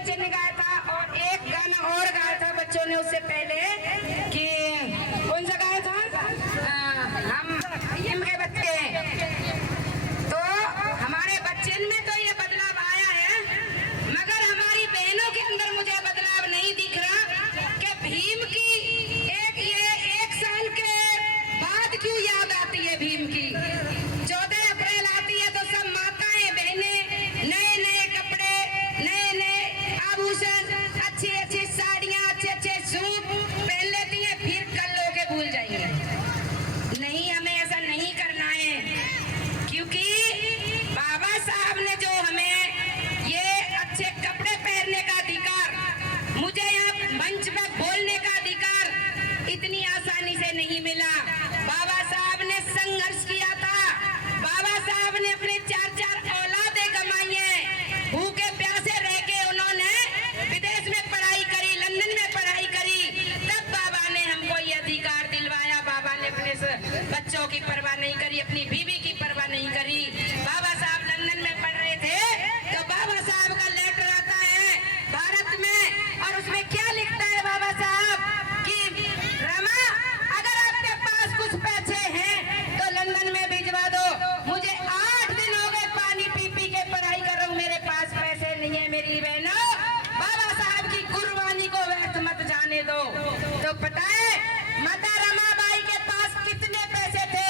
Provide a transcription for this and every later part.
बच्चे ने गाया था और एक गाना और गाया था बच्चों ने उससे पहले कि कौन सा गाया था, हम भीम के बच्चे। तो हमारे बच्चे में तो ये बदलाव आया है, मगर हमारी बहनों के अंदर मुझे बदलाव नहीं दिख रहा कि भीम की एक साल के बाद क्यों याद आती है भीम की। 14 अप्रैल आती है तो सब माताएं बहनें नए नए कपड़े, नए नए आभूषण, अच्छी अच्छी साड़ियां, अच्छे अच्छे सूट पहन लेती हैं, फिर कल लोग भूल जाएंगे। नहीं, हमें ऐसा नहीं करना है, क्योंकि बाबा साहब ने जो हमें ये अच्छे कपड़े पहनने का अधिकार, मुझे यहाँ मंच में बोलने का अधिकार इतनी आसानी से नहीं मिला। बाबा साहब ने संघर्ष किया था, बाबा साहब ने अपने 4-4 औलादे कमाई हैं, भूखे प्यासे रह के उन्होंने विदेश में पढ़ाई करी, लंदन में पढ़ाई करी, तब बाबा ने हमको ये अधिकार दिलवाया। बाबा ने अपने बच्चों की परवाह नहीं करी, अपनी बीवी की परवाह नहीं करी। बाबा साहब लंदन में पढ़ रहे थे तो बाबा साहब का लेटर आता है भारत में, और उसमें क्या लिखता है बाबा साहब कि रमा, अगर आपके पास कुछ पैसे हैं तो लंदन में भिजवा दो, मुझे 8 दिन हो गए पानी पी पी के पढ़ाई कर रहा हूँ, मेरे पास पैसे नहीं है। मेरी बहनों, बाबा साहब की कुर्बानी को व्यर्थ मत जाने दो। तो पता है माता रमाबाई के पास कितने पैसे थे?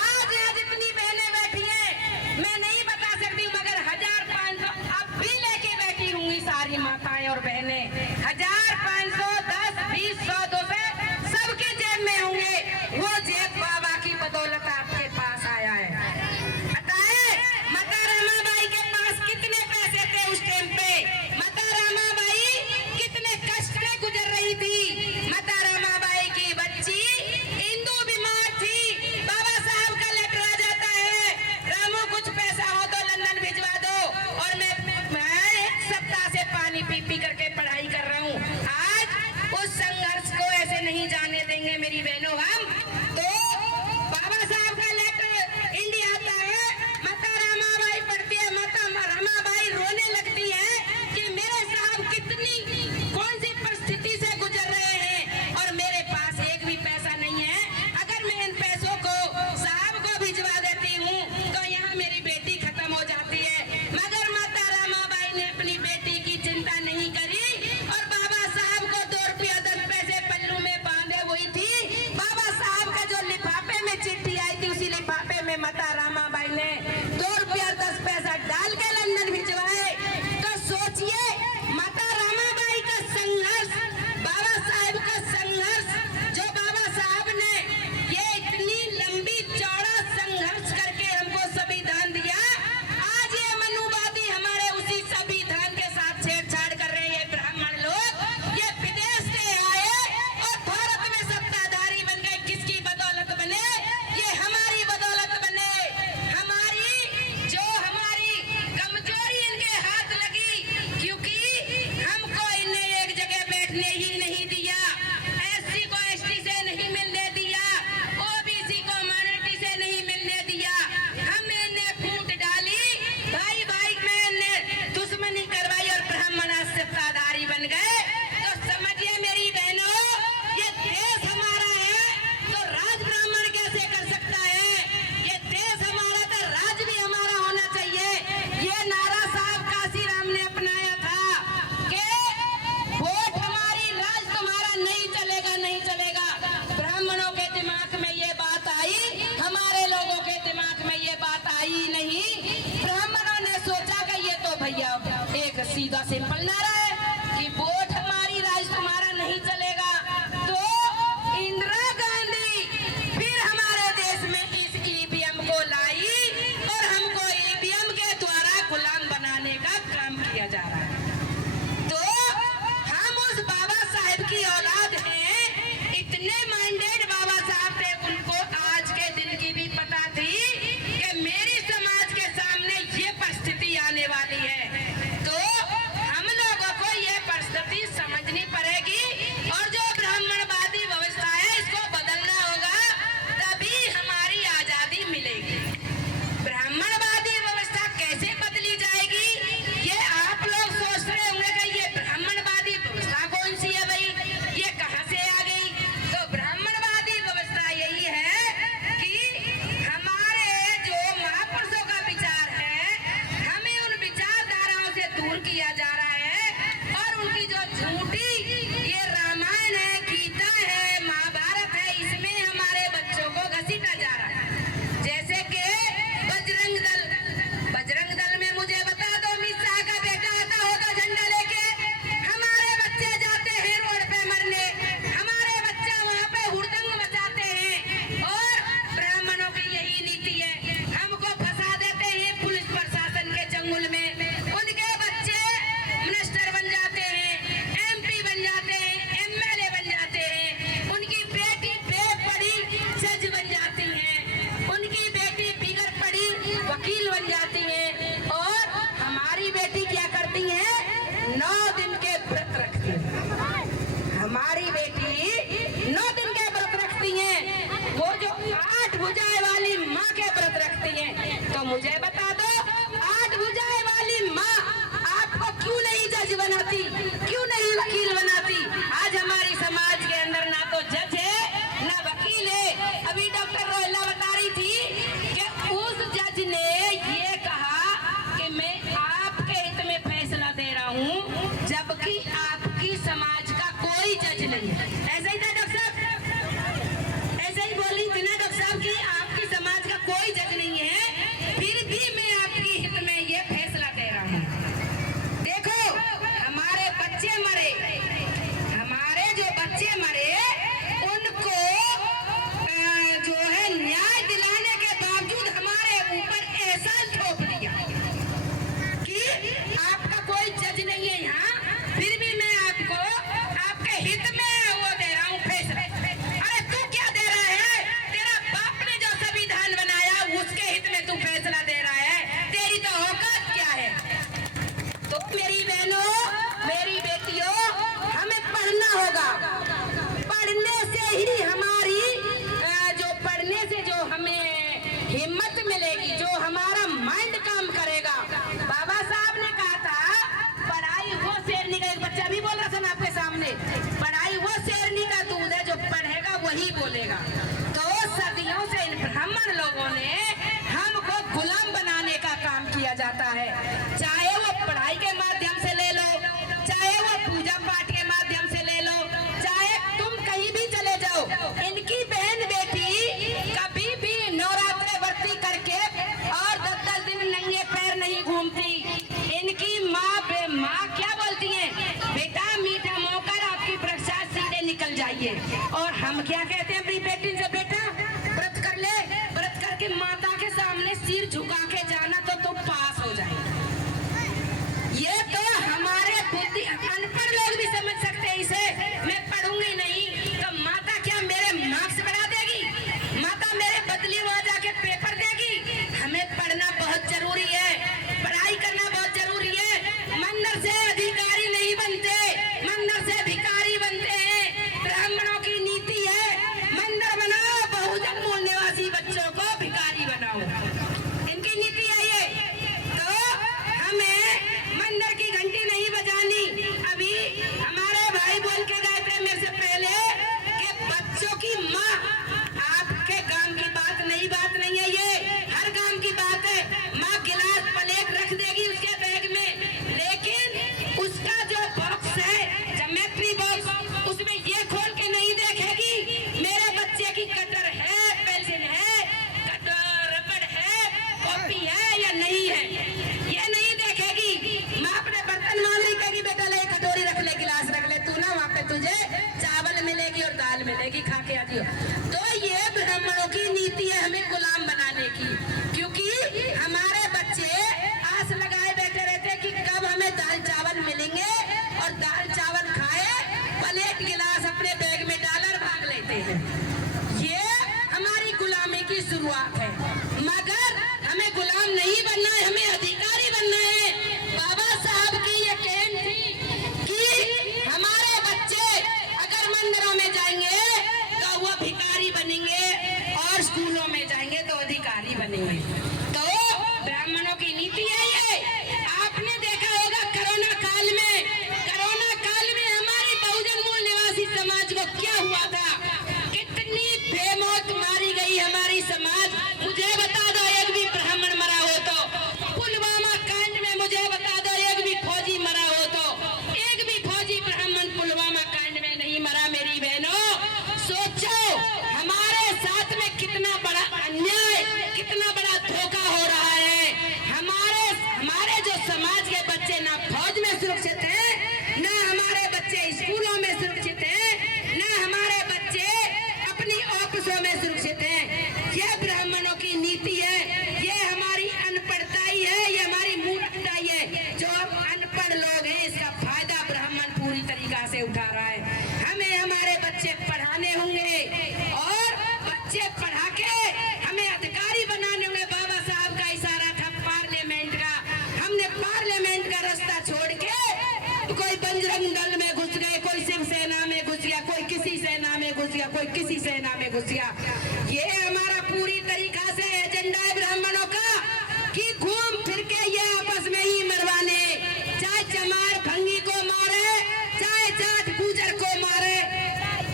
आज यहाँ जितनी बहनें बैठी हैं मैं नहीं बता सकती, मगर 1500 अब भी लेके बैठी होंगी सारी माताएं और बहनें। 1000, 500, 10, 20, 100, 200 सबके जेब में होंगे। वो जेब बाबा की बदौलत आपके पास आया है। पता है माता रमाबाई के पास कितने पैसे थे उस टाइम पे? माता रमाबाई कितने कष्ट से गुजर रही थी। माता रमाबाई की बच्ची इंदु बीमार थी, बाबा साहब का लेटर आ जाता है, रामू कुछ पैसा हो तो लंदन भिजवा दो, और मैं 1 सप्ताह से पानी पी पी करके पढ़ाई कर रहा हूँ। आज उस संघर्ष को ऐसे नहीं जाने देंगे मेरी बहनों। हम तो बाबा साहब का लेटर इंडिया आता है, माता रमाबाई पढ़ती है, माता रमाबाई रोने लगती है कि मेरे साहब कितनी कौन सी परिस्थिति से गुजर रहे हैं और मेरे पास एक भी पैसा नहीं है। अगर मैं इन पैसों को साहब को भिजवा देती हूँ तो यहाँ मेरी बेटी खत्म हो जाती है। मगर माता रमाबाई ने अपनी बेटी की चिंता नहीं करी और बाबा साहब को 2 रुपया 10 पैसे पल्लू में बांधे हुई थी। बाबा साहब का जो लिफाफे में चिट्ठी आई थी, उसी लिफाफे में माता रमाबाई ने 2 रुपया 10 पैसा डाल के लंदन भिजवाए। तो सोचिए माता रमाबाई का संघर्ष, बाबा साहब का संघर्ष, जो बाबा साहब ने ये इतनी लंबी चौड़ा संघर्ष करके हमको संविधान दिया। आज ये मनुवादी हमारे उसी संविधान के साथ छेड़छाड़ कर रहे हैं। ब्राह्मण लोग ये विदेश से आए और भारत में सत्ताधारी बन गए। किसकी बदौलत बने? ये हमारी बदौलत बने। हमारी कमजोरी इनके हाथ लगी, क्योंकि हमको इन्हें एक जगह बैठने ही नहीं दिया, एससी को एसटी से नहीं मिलने दिया, ओबीसी को माइनॉरिटी से नहीं मिलने दिया। हमने इन्हें फूट डाली, भाई भाई में इन्हें दुश्मनी करवाई और ब्राह्मण सत्ताधारी बन गए। तो समझिए मेरी बहनों, ये देश हमारा है तो राज ब्राह्मण कैसे कर सकता है? ये देश हमारा तो राज भी हमारा होना चाहिए। ये नारा साहब काशीराम ने अपनाया था कि वोट हमारी, राज तुम्हारा, नहीं चलेगा, नहीं चलेगा। ब्राह्मणों के दिमाग में ये बात आई, हमारे लोगों के दिमाग में ये बात आई नहीं। ब्राह्मणों ने सोचा कि ये तो भैया एक सीधा सिंपल नारा है कि वोट हमारी, राज तुम्हारा, नहीं चलेगा। तो इंदिरा गांधी फिर हमारे देश में इस ईवीएम को लाई और हमको ईवीएम के द्वारा गुलाम बनाने का काम किया जा रहा है। तो हम उस बाबा साहब की औलाद हैं। इतने माइंडेड बाबा साहब थे, उनको आज के दिन की भी पता थी कि मेरी समाज के सामने ये परिस्थिति आने वाली है। तो हम लोगों भुजाएं वाली माँ के व्रत रखती हैं, तो मुझे बता दो 8 भुजाएं वाली माँ आपको क्यों नहीं जज बनाती, क्यों नहीं वकील बनाती? आज हमारी समाज के अंदर ना तो जज है ना वकील है। अभी डॉक्टर रोहिला बता रही थी कि उस जज ने ये कहा कि मैं आपके हित में फैसला दे रहा हूँ, जबकि आपकी समाज का कोई जज नहीं है। ऐसा ही था डॉक्टर साहब, ऐसा ही बोली थी ना डॉक्टर साहब कि आपकी समाज का कोई जज नहीं है, फिर भी मैं आपकी हित में ये फैसला दे रहा हूँ। देखो हमारे बच्चे मरे, हमारे जो बच्चे मरे उनको जो है न्याय दिलाने के बावजूद हमारे ऊपर एहसान थोप दिया कि आपका कोई जज नहीं है यहाँ, फिर भी मैं आपको आपके हित में वो दे रहा हूँ फैसला। अरे तू क्या दे रहा है? तेरा बाप ने जो संविधान बनाया उसके हित में तू फैसला दे रहा है, तेरी तो औकात क्या है? तो मेरी बहनों, मेरी बेटियों, हमें पढ़ना होगा। पढ़ने से ही हमारी पढ़ने से जो हमें हिम्मत मिलेगी, जो हमारा माइंड काम करेगा। बाबा साहब ने कहा था पढ़ाई वो शेरनी का, एक बच्चा भी बोल रहा था ना आपके सामने, पढ़ाई वो शेरनी का दूध है जो पढ़ेगा वही बोलेगा। तो सदियों से इन ब्राह्मण लोगों ने हमको गुलाम बनाने का काम किया जाता है, चाहे वो पढ़ाई के माध्यम से ले लो, चाहे वो पूजा पाठ के माध्यम से ले लो, चाहे तुम कहीं भी चले जाओ। इनकी बहन बेटी कभी भी नवरात्रे व्रती करके और 10-10 दिन नंगे पैर नहीं घूमती। इनकी माँ क्या बोलती है? बेटा मीठा मोकर आपकी प्रसाद सीधे निकल जाइए। और हम क्या कहते हैं अपनी बेटी से? बेटा व्रत कर ले, व्रत करके माता के सामने सिर झुका के जाना तो तुम पास हो जाएगी। ये तो हमारे बुद्धि अनपढ़ लोग भी समझ सकते हैं इसे। मैं पढ़ूंगी नहीं तो माता क्या मेरे मार्क्स बढ़ा देगी? माता मेरे बदली वहां जाके पेपर देगी? हमें पढ़ना बहुत जरूरी है, पढ़ाई करना बहुत जरूरी है। मंदिर से अधिकारी नहीं बनते, मंदिर से भिखारी बनते हैं। ब्राह्मणों की नीति है मंदिर बनाओ, बहुजन मूल निवासी बच्चों को भिखारी बनाओ, इनकी नीति है ये। तो हमें मंदिर की घंटी नहीं बजानी। अभी हमारे भाई बोल के गए थे मेरे से पहले कि बच्चों की माँ, आपके गांव की बात नहीं है ये, हर गांव की बात है। माँ गिलास प्लेट रख देगी उसके बैग में, लेकिन उसका जो बॉक्स है ज्योमेट्री बॉक्स, उसमें ये खोल के नहीं देखेगी मेरे बच्चे की कटर है, पेंसिल है, कटर रबड़ है, कॉपी है या नहीं है, ये नहीं देखेगी। माँ अपने बर्तन मान रही कहेगी बेटा ले कटोरी रख ले, गिलास रख ले, तू ना वहाँ पे तुझे चावल मिलेगी और दाल मिलेगी, खा के आती हो। तो ये ब्राह्मणों की नीति है हमें गुलाम बनाने की, क्योंकि हमारे बच्चे आस लगाए बैठे रहते कि कब हमें दाल चावल मिलेंगे, और दाल चावल खाए, प्लेट गिलास अपने बैग में डालकर भाग लेते हैं। ये हमारी गुलामी की शुरुआत है। मगर हमें गुलाम नहीं बनना है, हमें अधिकारी बनना है। बाबा साहब की ये कहन थी कि हमारे बच्चे अगर मंदिरों में जाएंगे तो वो भिखारी बनेंगे, और स्कूलों में जाएंगे तो अधिकारी बनेंगे। तो ब्राह्मणों की नीति है ये। आपने देखा होगा कोरोना काल में हमारी बहुजन मूल निवासी समाज को क्या हुआ था, कितनी बेमौत मारी गई हमारी समाज। मुझे बता दो एक भी ब्राह्मण मरा हो तो? पुलवामा कांड में मुझे बता दो एक भी फौजी मरा हो तो? एक भी फौजी ब्राह्मण पुलवामा कांड में नहीं मरा। मेरी बहनों सोचो हमारे साथ में कितना बड़ा अन्याय, कितना बड़ा धोखा हो रहा है। हमारे जो समाज के बच्चे ना फौज में सुरक्षित हैं, ना हमारे बच्चे स्कूलों में सुरक्षित हैं, ना हमारे बच्चे अपनी ऑफिसों में सुरक्षित हैं। ये ब्राह्मणों की नीति है, ये हमारी अनपढ़ताई है, ये हमारी मूर्खताई है। जो अनपढ़ लोग हैं इसका फायदा ब्राह्मण पूरी तरीका से उठा रहा है। हमें हमारे बच्चे पढ़ाने होंगे, और बच्चे पढ़ा के हमें अधिकारी बनाने होंगे। बाबा साहब का इशारा था पार्लियामेंट का, हमने पार्लियामेंट का रास्ता छोड़ के कोई बजरंग दल में घुस गए, कोई शिवसेना में घुस गया, कोई किसी सेना में घुस गया, कोई किसी सेना में घुस गया। ये हमारा पूरी तरीका से एजेंडा है ब्राह्मणों का कि घूम फिर के ये आपस में ही मरवा ले, चाहे चमार भंगी को मारे, चाहे जाट गुजर को मारे,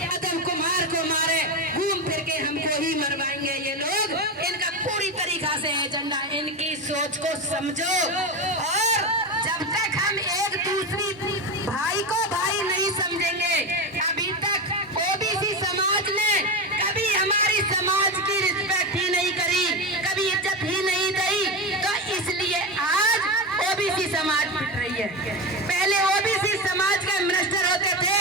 यादव कुमार को मारे, घूम फिर के हमको ही मरवाएंगे ये लोग। इनका पूरी तरीका से एजेंडा, इनकी सोच को समझो। और जब तक हम एक दूसरी भाई को भाई नहीं समझेंगे, अभी तक ओबीसी समाज ने कभी हमारी समाज की रिस्पेक्ट ही नहीं करी, कभी इज्जत ही नहीं दी, तो इसलिए आज ओबीसी समाज पिट रही है। पहले ओबीसी समाज के मिनिस्टर होते थे,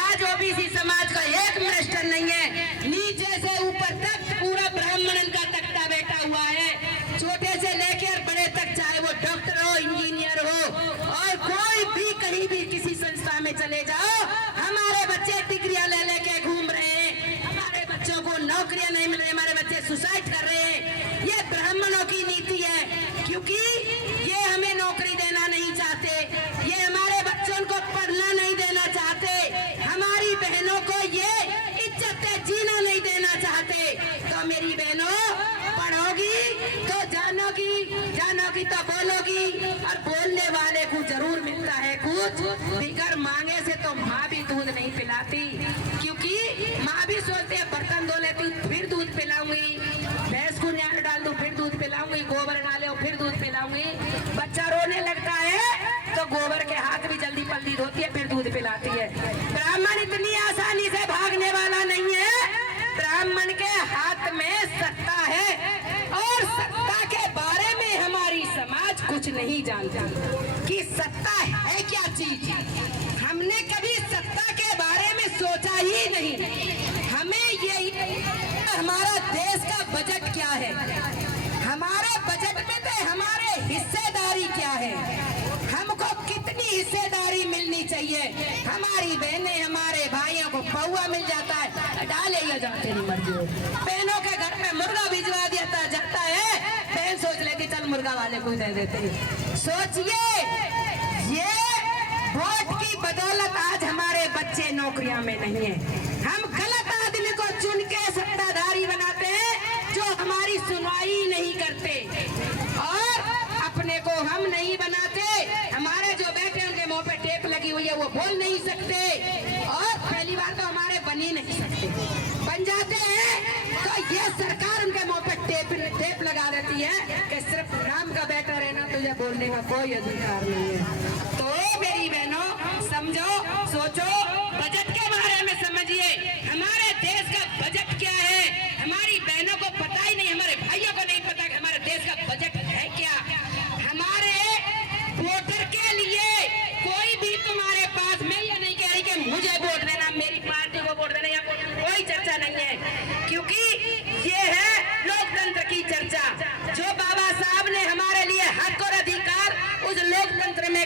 आज ओबीसी समाज का एक मिनिस्टर नहीं है। नीचे से ऊपर तक पूरा ब्राह्मण का तख्ता बैठा हुआ है, छोटे से लेकर बड़े तक, चाहे वो डॉक्टर हो, इंजीनियर हो, और कोई भी कहीं भी किसी संस्था में चले जाओ, हमारे बच्चे डिग्रियां ले लेके घूम रहे हैं, हमारे बच्चों को नौकरियां नहीं मिल रही, हमारे बच्चे सुसाइड कर रहे हैं। ये ब्राह्मणों की नीति है, क्योंकि ये हमें नौकरी देना नहीं चाहते, ये हमारे बच्चों को पढ़ना नहीं देना चाहते, हमारी बहनों को ये इज्जत जीना नहीं देना चाहते। तो मेरी बहनों, पढ़ोगी तो जानोगी, जानोगी तो बोलोगी, और बोलने वाले को जरूर मिलता है कुछ। बिगर मांगे से तो माँ भी दूध नहीं पिलाती, क्योंकि माँ भी सोचते है बर्तन धो लेती हूँ फिर दूध पिलाऊंगी, भैंस को न्यार डाल दूं फिर दूध पिलाऊंगी, गोबर डाले फिर दूध पिलाऊंगी। बच्चा रोने लगता है तो गोबर के हाथ भी जल्दी पल्ली धोती है, फिर दूध पिलाती है। ब्राह्मण इतनी आसानी से भागने वाला नहीं है, ब्राह्मण के हाथ में सत्ता है, और सत्ता के बारे में हमारी समाज कुछ नहीं जानता कि सत्ता है क्या चीज। हमने कभी सत्ता के बारे में सोचा ही नहीं। हमें ये हमारा देश का बजट क्या है, हमारे बजट में तो हमारे हिस्सेदारी क्या है, हमको कितनी हिस्सेदारी मिलनी चाहिए। हमारी बहनें, हमारे भाइयों को पौवा मिल जाता है, डाले या जाते नहीं मर्जी हो। बहनों के घर में मुर्गा भिजवा दिया जाता है, बहन सोच लेती चल मुर्गा वाले को दे देते हैं। सोचिए, ये वोट की बदौलत आज हमारे बच्चे नौकरियां में नहीं है। हम गलत आदमी को चुन के सत्ताधारी बनाते हैं, जो हमारी सुनवाई नहीं करते, और अपने को हम नहीं बनाते। हमारे जो बैठे उनके मुंह पे टेप लगी हुई है, वो बोल नहीं सकते, और पहली बार तो हमारे बन ही नहीं सकते। बन जाते हैं तो ये सरकार उनके मुंह पे टेप लगा देती है कि सिर्फ नाम का बेटा रहना, तुझे बोलने का कोई अधिकार नहीं है। तो मेरी बहनों, समझो, सोचो, बजट के बारे में समझिए, हमारे देश का बजट क्या है। हमारी बहनों को पता ही नहीं, हमारे भाइयों को नहीं पता कि हमारे देश का बजट है क्या। हमारे वोटर के लिए कोई भी तुम्हारे पास, मैं ये नहीं कह रही कि मुझे वोट देना, मेरी पार्टी को वोट देना, या कोई चर्चा नहीं है, क्योंकि ये है लोकतंत्र की चर्चा। जो बाबा साहब ने हमारे लिए हक और अधिकार उस लोकतंत्र में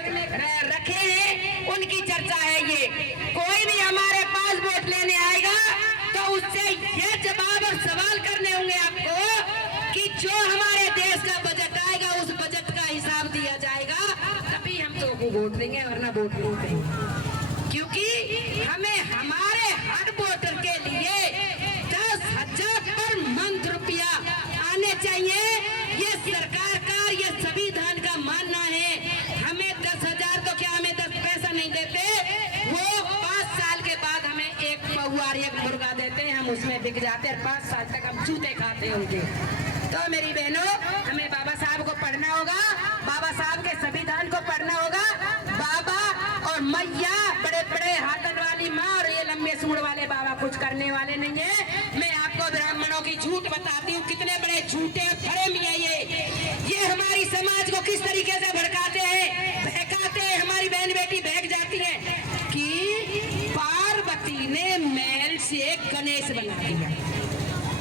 रखे हैं, उनकी चर्चा है ये। कोई भी हमारे पास वोट लेने आएगा तो उससे ये जवाब और सवाल करने होंगे आपको कि जो हमारे देश का बजट आएगा, उस बजट का हिसाब दिया जाएगा, तभी हम तो वोट देंगे, वरना वोट नहीं देंगे। क्योंकि हमें हमारे हर वोटर के लिए 10,000 पर मंथ रुपया आने चाहिए। ये सरकार का, ये संविधान का मानना है। हमें 10,000 तो क्या, हमें 10 पैसा नहीं देते, वो 5 साल के बाद हमें एक पौवा, एक मुर्गा देते हैं, हम उसमें बिक जाते हैं, 5 साल तक हम चूते खाते हैं उनके। तो मेरी बहनों, हमें बाबा साहब को पढ़ना होगा, बाबा साहब के संविधान को पढ़ना होगा। बाबा और मैया, बड़े बड़े हाथन वाली माँ और ये लंबे सूंड वाले बाबा कुछ करने वाले नहीं है। मैं आपको ब्राह्मणों की झूठ बताती हूँ, कितने बड़े झूठे फरेम है ये हमारी समाज को किस तरीके से